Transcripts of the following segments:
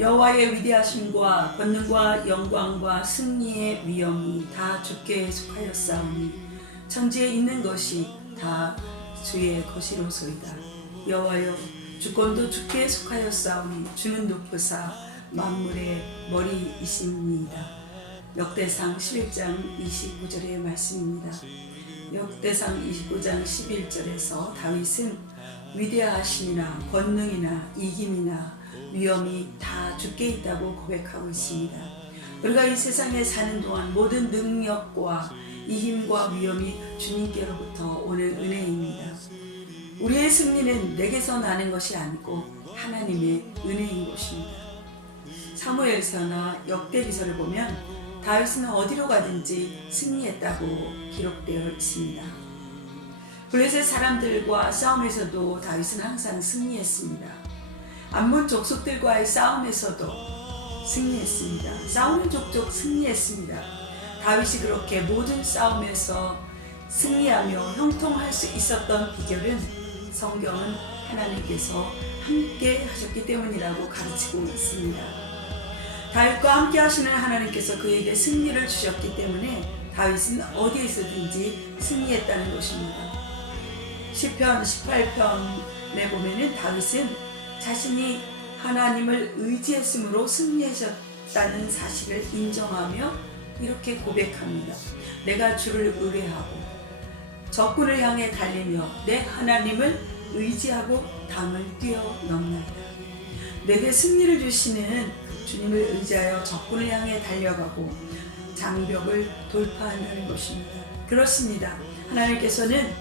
여호와의 위대하심과 권능과 영광과 승리의 위엄이 다 주께 속하였사오니 천지에 있는 것이 다 주의 것이로소이다. 여호와여 주권도 주께 속하였사오니 주는 높으사 만물의 머리이십니다. 역대상 11장 29절의 말씀입니다. 역대상 29장 11절에서 다윗은 위대하심이나 권능이나 이김이나 위엄이 다 주께 있다고 고백하고 있습니다. 우리가 이 세상에 사는 동안 모든 능력과 이힘과 위엄이 주님께로부터 오는 은혜입니다. 우리의 승리는 내게서 나는 것이 아니고 하나님의 은혜인 것입니다. 사무엘서나 역대기서를 보면 다윗은 어디로 가든지 승리했다고 기록되어 있습니다. 블레셋 사람들과 싸움에서도 다윗은 항상 승리했습니다. 암몬 족속들과의 싸움에서도 승리했습니다. 싸우는 족족 승리했습니다. 다윗이 그렇게 모든 싸움에서 승리하며 형통할 수 있었던 비결은 성경은 하나님께서 함께 하셨기 때문이라고 가르치고 있습니다. 다윗과 함께 하시는 하나님께서 그에게 승리를 주셨기 때문에 다윗은 어디에 있었든지 승리했다는 것입니다. 시편 18편에 보면은 다윗은 자신이 하나님을 의지했으므로 승리하셨다는 사실을 인정하며 이렇게 고백합니다. 내가 주를 의뢰하고 적군을 향해 달리며 내 하나님을 의지하고 담을 뛰어넘나이다. 내게 승리를 주시는 주님을 의지하여 적군을 향해 달려가고 장벽을 돌파한다는 것입니다. 그렇습니다. 하나님께서는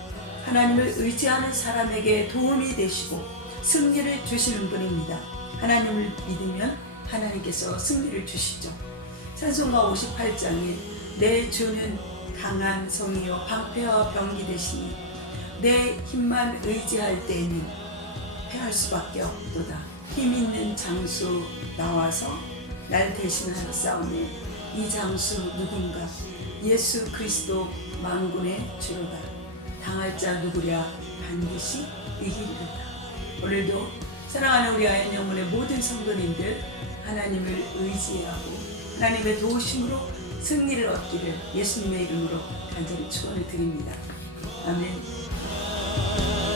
하나님을 의지하는 사람에게 도움이 되시고 승리를 주시는 분입니다. 하나님을 믿으면 하나님께서 승리를 주시죠. 찬송가 58장에 내 주는 강한 성이요 방패와 병기 되시니 내 힘만 의지할 때에는 패할 수밖에 없도다. 힘 있는 장수 나와서 날 대신하여 싸우네. 이 장수 누군가? 예수 그리스도 만군의 주로다. 당할 자 누구랴 반드시 이기리라. 오늘도 사랑하는 우리 아연 영혼의 모든 성도님들 하나님을 의지하고 하나님의 도우심으로 승리를 얻기를 예수님의 이름으로 간절히 축원을 드립니다. 아멘.